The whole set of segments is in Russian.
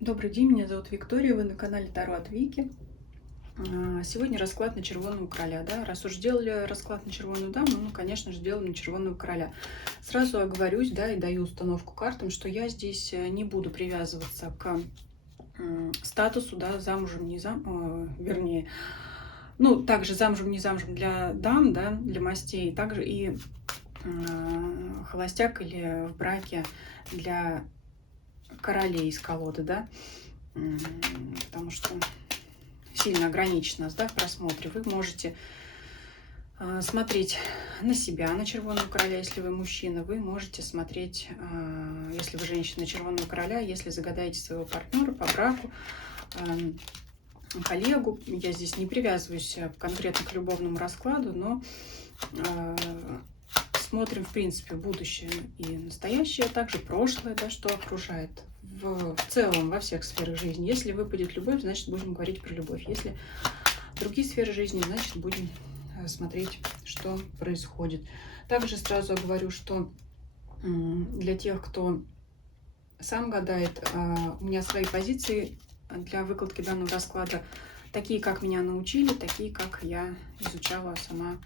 Добрый день, меня зовут Виктория, вы на канале Таро от Вики. Сегодня расклад на Червоного Короля, да. Раз уж сделали расклад на Червоную Даму, ну, конечно же, делаем на Червоного Короля. Сразу оговорюсь, да, и даю установку картам, что я здесь не буду привязываться к статусу, да, замужем, не вернее, ну, также замужем, не замужем для дам, да, для мастей, также и холостяк или в браке для королей из колоды, да. Потому что сильно ограничит нас, да, в просмотре. Вы можете смотреть на себя, на Червоного Короля, если вы мужчина. Вы можете смотреть, если вы женщина, на Червоного Короля, если загадаете своего партнера по браку, коллегу. Я здесь не привязываюсь конкретно к любовному раскладу, но смотрим, в принципе, будущее и настоящее, а также прошлое, да, что окружает в целом во всех сферах жизни. Если выпадет любовь, значит, будем говорить про любовь. Если другие сферы жизни, значит, будем смотреть, что происходит. Также сразу говорю, что для тех, кто сам гадает, у меня свои позиции для выкладки данного расклада, такие, как меня научили, такие, как я изучала сама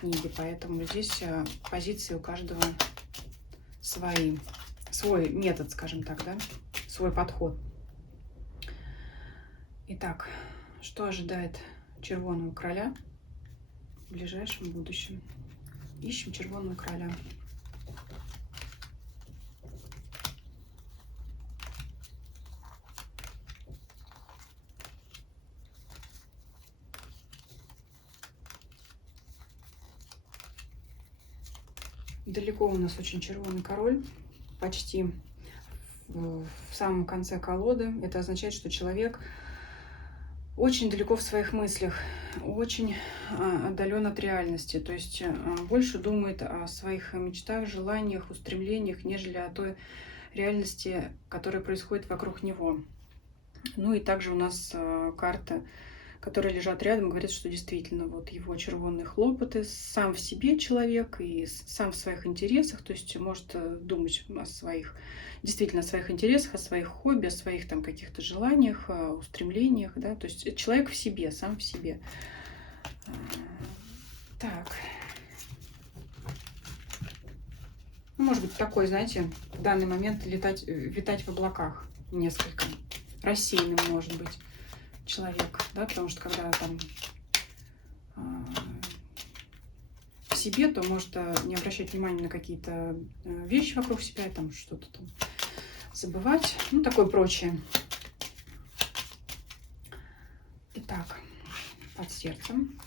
книги. Поэтому здесь позиции у каждого свои. Свой метод, скажем так, да, свой подход. Итак, что ожидает Червоного Короля в ближайшем будущем? Ищем Червоного Короля. Далеко у нас очень Червоный Король, почти в самом конце колоды. Это означает, что человек очень далеко в своих мыслях, очень отдален от реальности, то есть больше думает о своих мечтах, желаниях, устремлениях, нежели о той реальности, которая происходит вокруг него. Ну и также у нас карта, которые лежат рядом, говорят, что действительно вот его червонные хлопоты, сам в себе человек и сам в своих интересах, то есть может думать о своих, действительно о своих интересах, о своих хобби, о своих там каких-то желаниях, устремлениях, да, то есть человек в себе, сам в себе. Так. Ну, может быть, такой, знаете, в данный момент витать в облаках несколько. Рассеянным, может быть, человек, да, потому что когда там в себе, то может не обращать внимания на какие-то вещи вокруг себя, там что-то там забывать, ну, такое прочее. Итак, под сердцем,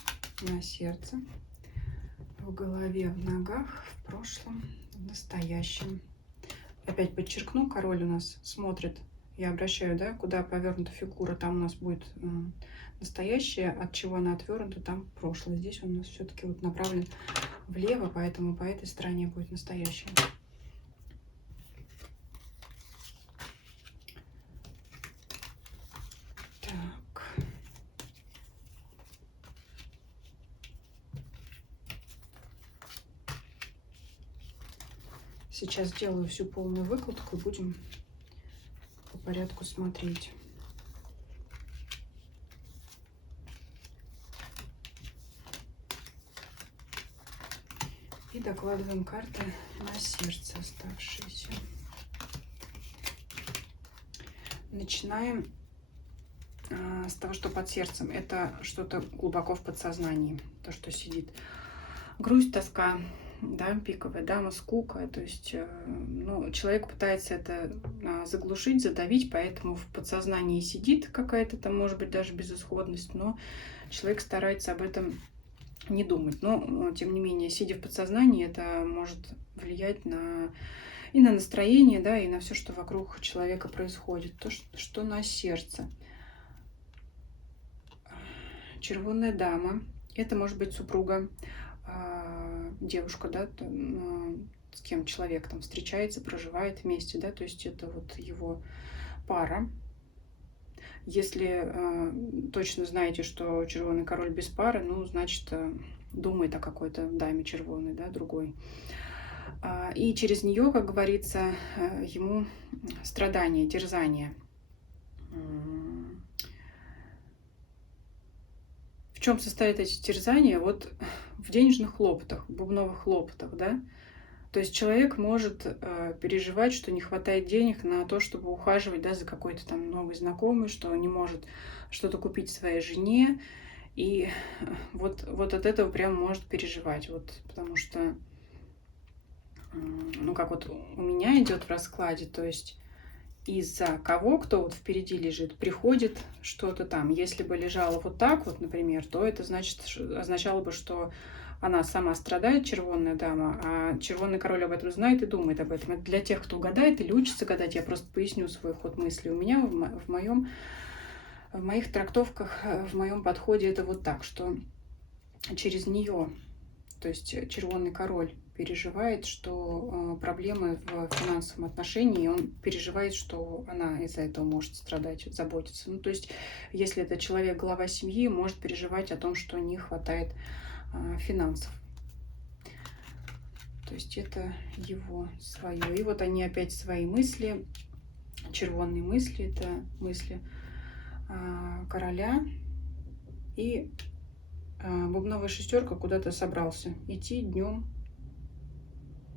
на сердце, в голове, в ногах, в прошлом, в настоящем. Опять подчеркну, король у нас смотрит, я обращаю, да, куда повернута фигура, там у нас будет настоящее, от чего она отвернута, там прошлое. Здесь он у нас все-таки вот направлен влево, поэтому по этой стороне будет настоящее. Так. Сейчас сделаю всю полную выкладку и будем по порядку смотреть. И докладываем карты на сердце оставшиеся. Начинаем с того, что под сердцем. Это что-то глубоко в подсознании, то, что сидит. Грусть, тоска, да, пиковая дама, скука. То есть ну, человек пытается это заглушить, задавить, поэтому в подсознании сидит какая-то там, может быть, даже безысходность, но человек старается об этом не думать. Но, тем не менее, сидя в подсознании, это может влиять и на настроение, да, и на все, что вокруг человека происходит. То, что на сердце. Червонная дама. Это может быть супруга, девушка, да, с кем человек там встречается, проживает вместе, да, то есть это вот его пара. Если точно знаете, что Червоный Король без пары, ну, значит, думает о какой-то даме червоной, да, другой. И через нее, как говорится, ему страдания, терзания. В чем состоят эти терзания? Вот в денежных хлопотах, бубновых хлопотах, да? То есть человек может переживать, что не хватает денег на то, чтобы ухаживать, да, за какой-то там новой знакомой, что он не может что-то купить своей жене. И вот от этого прям может переживать. Вот, потому что, ну, как вот у меня идет в раскладе, то есть из-за кого, кто вот впереди лежит, приходит что-то там. Если бы лежало вот так вот, например, то это значит, означало бы, что она сама страдает, червонная дама, а червонный король об этом знает и думает об этом. Это для тех, кто гадает или учится гадать. Я просто поясню свой ход мысли. У меня в моих трактовках, в моем подходе это вот так, что через нее, то есть червонный король переживает, что проблемы в финансовом отношении, и он переживает, что она из-за этого может страдать, заботиться. Ну, то есть, если это человек, глава семьи, может переживать о том, что не хватает финансов. То есть это его свое. И вот они опять свои мысли, червонные мысли, это мысли короля. И бубновая шестерка куда-то собрался идти днем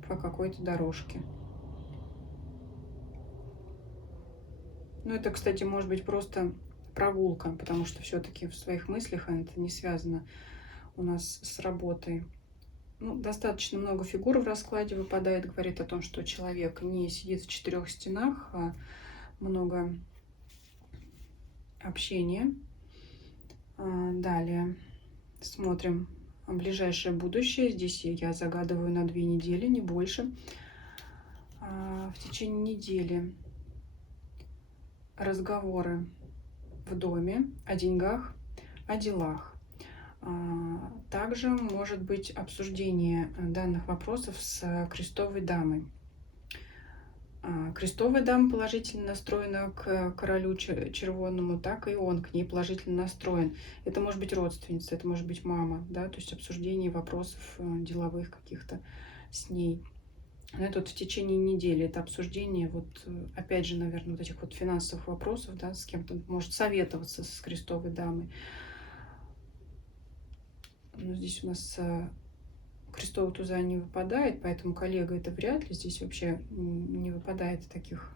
по какой-то дорожке. Ну, это, кстати, может быть просто прогулка, потому что все-таки в своих мыслях это не связано у нас с работой. Ну, достаточно много фигур в раскладе выпадает, говорит о том, что человек не сидит в четырех стенах, а много общения. Далее смотрим ближайшее будущее. Здесь я загадываю на 2 недели, не больше. В течение недели разговоры в доме о деньгах, о делах. Также может быть обсуждение данных вопросов с крестовой дамой. Крестовая дама положительно настроена к королю червоному, так и он к ней положительно настроен. Это может быть родственница, это может быть мама, да, то есть обсуждение вопросов деловых каких-то с ней. Но это вот в течение недели, это обсуждение, вот опять же, наверное, вот этих вот финансовых вопросов, да, с кем-то может советоваться с крестовой дамой. Но здесь у нас крестового туза не выпадает, поэтому коллега это вряд ли. Здесь вообще не выпадает таких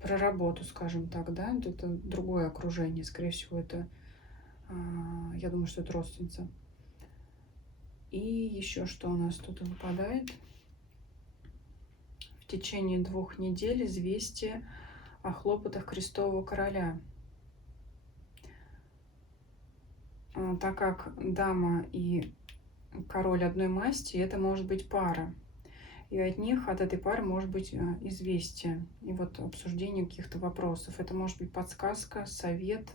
про работу, скажем так, да. Это другое окружение. Скорее всего, это, я думаю, что это родственница. И еще что у нас тут выпадает? В течение 2 недель известие о хлопотах крестового короля. Так как дама и король одной масти, это может быть пара. И от этой пары может быть известие. И вот обсуждение каких-то вопросов. Это может быть подсказка, совет.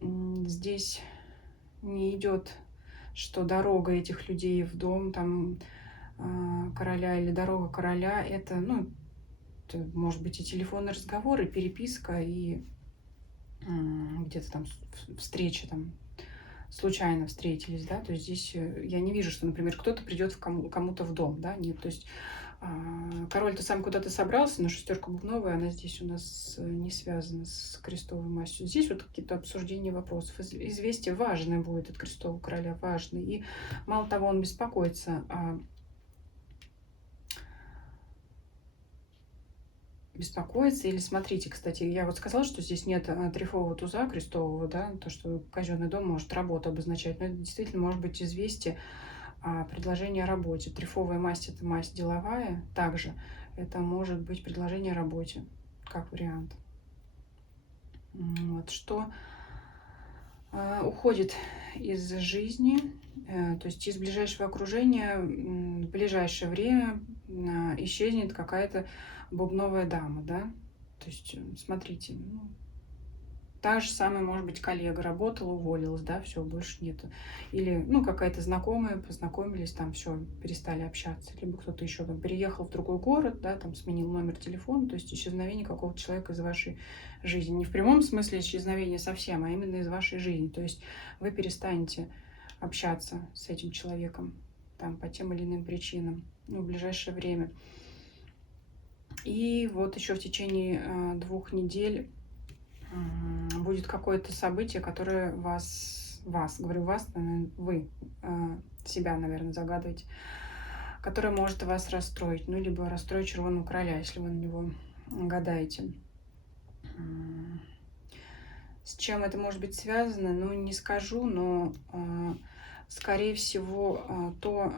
Здесь не идет, что дорога этих людей в дом там короля или дорога короля. Это, ну, это может быть и телефонный разговор, и переписка, и где-то там встреча там случайно встретились, да, то есть здесь я не вижу, что, например, кто-то придет кому-то в дом, да, нет, то есть король-то сам куда-то собрался, но шестерка бубновая, она здесь у нас не связана с крестовой мастью. Здесь вот какие-то обсуждения вопросов. Известие важное будет от крестового короля, важное. И мало того, он беспокоится или смотрите, кстати, я вот сказала, что здесь нет трефового туза крестового, да, то, что казенный дом может работу обозначать, но это действительно может быть известие о предложении о работе. Трефовая масть — это масть деловая, также это может быть предложение о работе, как вариант. Вот, что уходит из жизни, то есть из ближайшего окружения в ближайшее время исчезнет какая-то бубновая дама, да, то есть, смотрите, ну, та же самая, может быть, коллега работала, уволилась, да, все, больше нету. Или, ну, какая-то знакомая, познакомились, там все, перестали общаться. Либо кто-то еще там переехал в другой город, да, там сменил номер телефона, то есть исчезновение какого-то человека из вашей жизни. Не в прямом смысле исчезновение совсем, а именно из вашей жизни. То есть вы перестанете общаться с этим человеком там по тем или иным причинам, ну, в ближайшее время. И вот еще в течение 2 недель будет какое-то событие, которое говорю вас, вы себя, наверное, загадываете, которое может вас расстроить, ну, либо расстроить Червоного Короля, если вы на него гадаете. С чем это может быть связано, ну, не скажу, но, скорее всего, то,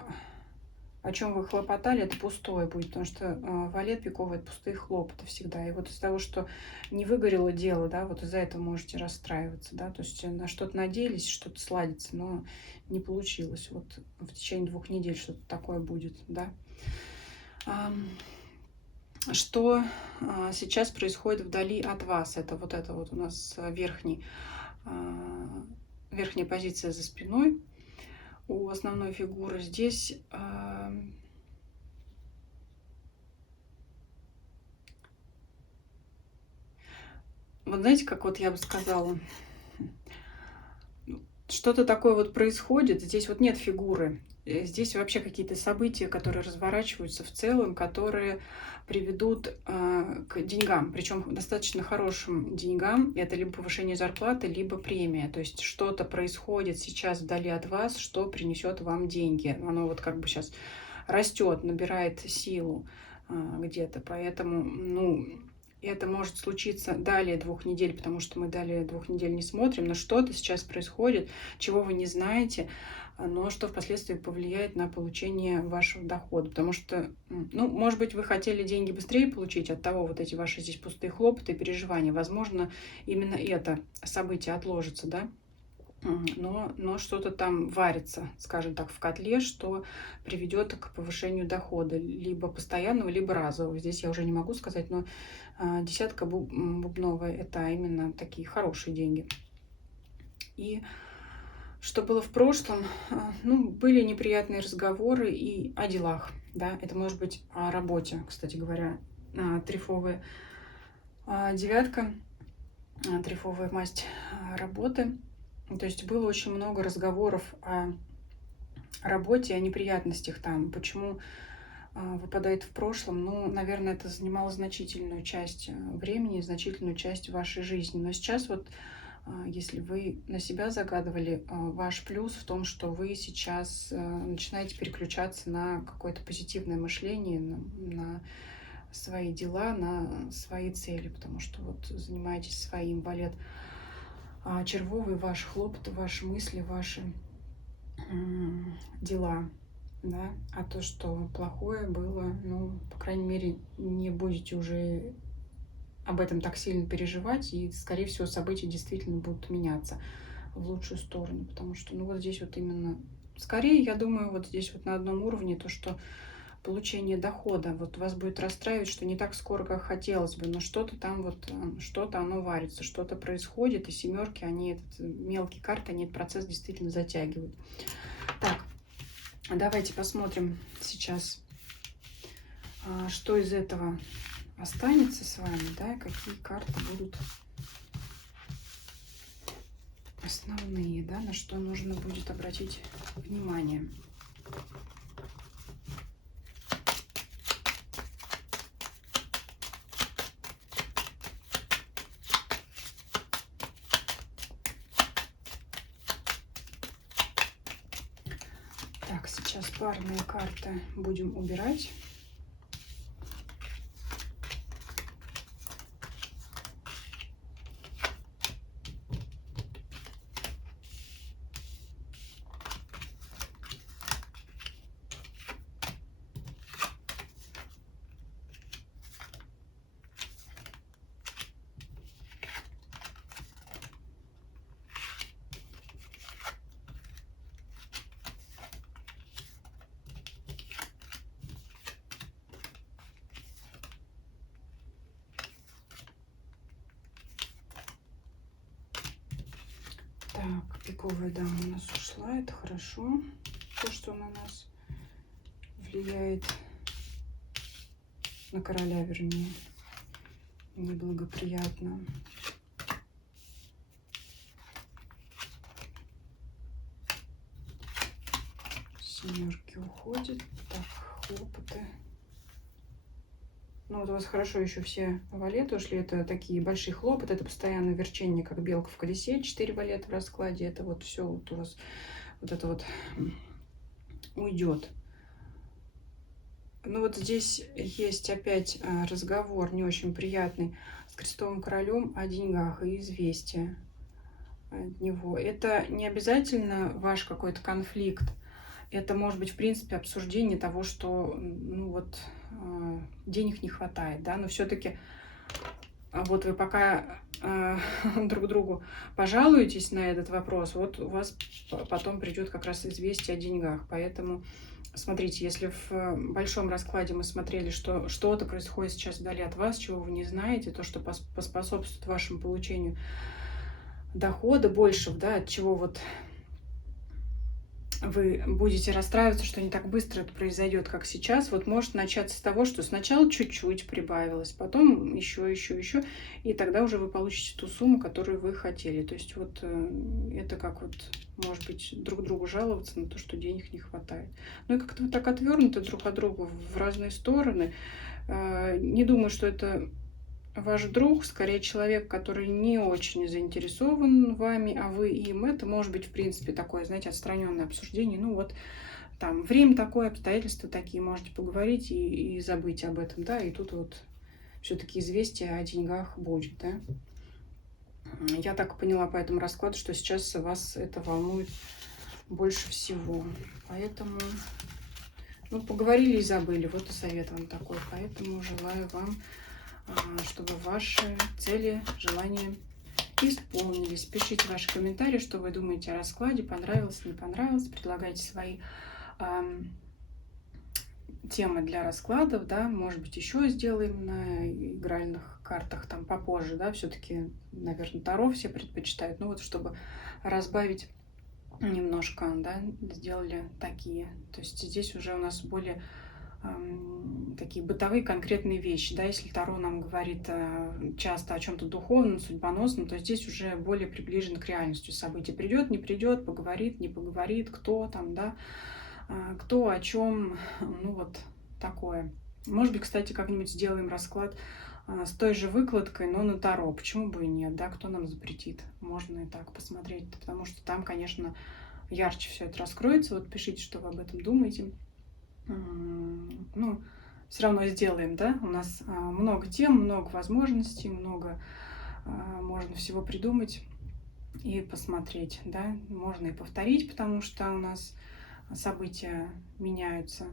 о чем вы хлопотали, это пустое будет, потому что валет пиковый — это пустые хлопоты всегда. И вот из-за того, что не выгорело дело, да, вот из-за этого можете расстраиваться, да, то есть на что-то надеялись, что-то сладится, но не получилось. Вот в течение 2 недель что-то такое будет, да. Что сейчас происходит вдали от вас? Это вот у нас верхняя позиция за спиной у основной фигуры. Здесь вот знаете, как вот я бы сказала, что-то такое вот происходит. Здесь вот нет фигуры. Здесь вообще какие-то события, которые разворачиваются в целом, которые приведут к деньгам, причем достаточно хорошим деньгам. Это либо повышение зарплаты, либо премия. То есть что-то происходит сейчас вдали от вас, что принесет вам деньги. Оно вот как бы сейчас растет, набирает силу где-то. Поэтому, ну, это может случиться далее 2 недель, потому что мы далее 2 недель не смотрим, но что-то сейчас происходит, чего вы не знаете, но что впоследствии повлияет на получение вашего дохода. Потому что, ну, может быть, вы хотели деньги быстрее получить, от того вот эти ваши здесь пустые хлопоты и переживания. Возможно, именно это событие отложится, да? Но что-то там варится, скажем так, в котле, что приведет к повышению дохода, либо постоянного, либо разового. Здесь я уже не могу сказать, но десятка бубновая — это именно такие хорошие деньги. И что было в прошлом, ну, были неприятные разговоры и о делах, да, это может быть о работе, кстати говоря, трифовая девятка, трифовая масть работы. То есть было очень много разговоров о работе, о неприятностях там. Почему выпадает в прошлом? Ну, наверное, это занимало значительную часть времени, значительную часть вашей жизни. Но сейчас вот, если вы на себя загадывали, ваш плюс в том, что вы сейчас начинаете переключаться на какое-то позитивное мышление, на свои дела, на свои цели, потому что вот занимаетесь своим. Валет червовый, ваши хлопоты, ваши мысли, ваши дела, да, а то, что плохое было, ну, по крайней мере, не будете уже об этом так сильно переживать, и, скорее всего, события действительно будут меняться в лучшую сторону, потому что, ну, вот здесь вот именно, скорее, я думаю, вот здесь вот на одном уровне то, что получение дохода, вот вас будет расстраивать, что не так скоро, как хотелось бы, но что-то там вот, что-то оно варится, что-то происходит, и семерки, они, мелкие карты, они этот процесс действительно затягивают. Так, давайте посмотрим сейчас, что из этого останется с вами, да, какие карты будут основные, да, на что нужно будет обратить внимание. Так, сейчас парные карты будем убирать. Так, пиковая дама у нас ушла, это хорошо. То, что на нас влияет, на короля, вернее, неблагоприятно. Семерки уходят. Так, хлопоты. Ну, вот у вас хорошо еще все валеты ушли. Это такие большие хлопоты, это постоянное верчение, как белка в колесе. 4 валета в раскладе. Это вот все вот у вас вот это вот уйдет. Ну вот здесь есть опять разговор не очень приятный с крестовым королем о деньгах и известие от него. Это не обязательно ваш какой-то конфликт. Это может быть, в принципе, обсуждение того, что, ну вот, денег не хватает, да, но все-таки вот вы пока друг другу пожалуетесь на этот вопрос, вот у вас потом придет как раз известие о деньгах. Поэтому смотрите, если в большом раскладе мы смотрели, что что-то происходит сейчас вдали от вас, чего вы не знаете, то, что поспособствует вашему получению дохода большего, да, от чего вот вы будете расстраиваться, что не так быстро это произойдет, как сейчас. Вот может начаться с того, что сначала чуть-чуть прибавилось, потом еще, и тогда уже вы получите ту сумму, которую вы хотели. То есть вот это как вот, может быть, друг другу жаловаться на то, что денег не хватает. Ну и как-то вот так отвернуты друг от друга в разные стороны. Не думаю, что это ваш друг, скорее человек, который не очень заинтересован вами, а вы им. Это может быть, в принципе, такое, знаете, отстраненное обсуждение. Ну вот там время такое, обстоятельства такие, можете поговорить и забыть об этом, да, и тут вот все-таки известие о деньгах будет, да. Я так поняла по этому раскладу, что сейчас вас это волнует больше всего. Поэтому, ну, поговорили и забыли. Вот и совет вам такой. Поэтому желаю вам, чтобы ваши цели, желания исполнились. Пишите ваши комментарии, что вы думаете о раскладе, понравилось, не понравилось. Предлагайте свои темы для раскладов, да, может быть, еще сделаем на игральных картах там попозже, да, все-таки, наверное, Таро все предпочитают, ну вот, чтобы разбавить немножко, да, сделали такие. То есть здесь уже у нас более такие бытовые конкретные вещи, да, если Таро нам говорит часто о чем-то духовном, судьбоносном, то здесь уже более приближено к реальности событий. Придет, не придет, поговорит, не поговорит, кто там, да, кто о чем, ну вот такое. Может быть, кстати, как-нибудь сделаем расклад с той же выкладкой, но на Таро. Почему бы и нет, да, кто нам запретит? Можно и так посмотреть, потому что там, конечно, ярче все это раскроется. Вот пишите, что вы об этом думаете. Ну, все равно сделаем, да, у нас много тем, много возможностей, много можно всего придумать и посмотреть, да, можно и повторить, потому что у нас события меняются,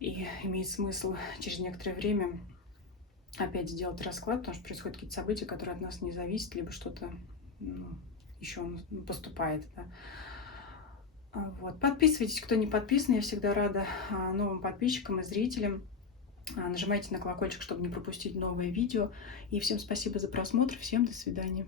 и имеет смысл через некоторое время опять сделать расклад, потому что происходят какие-то события, которые от нас не зависят, либо что-то еще поступает, да. Вот. Подписывайтесь, кто не подписан. Я всегда рада новым подписчикам и зрителям. Нажимайте на колокольчик, чтобы не пропустить новые видео. И всем спасибо за просмотр. Всем до свидания.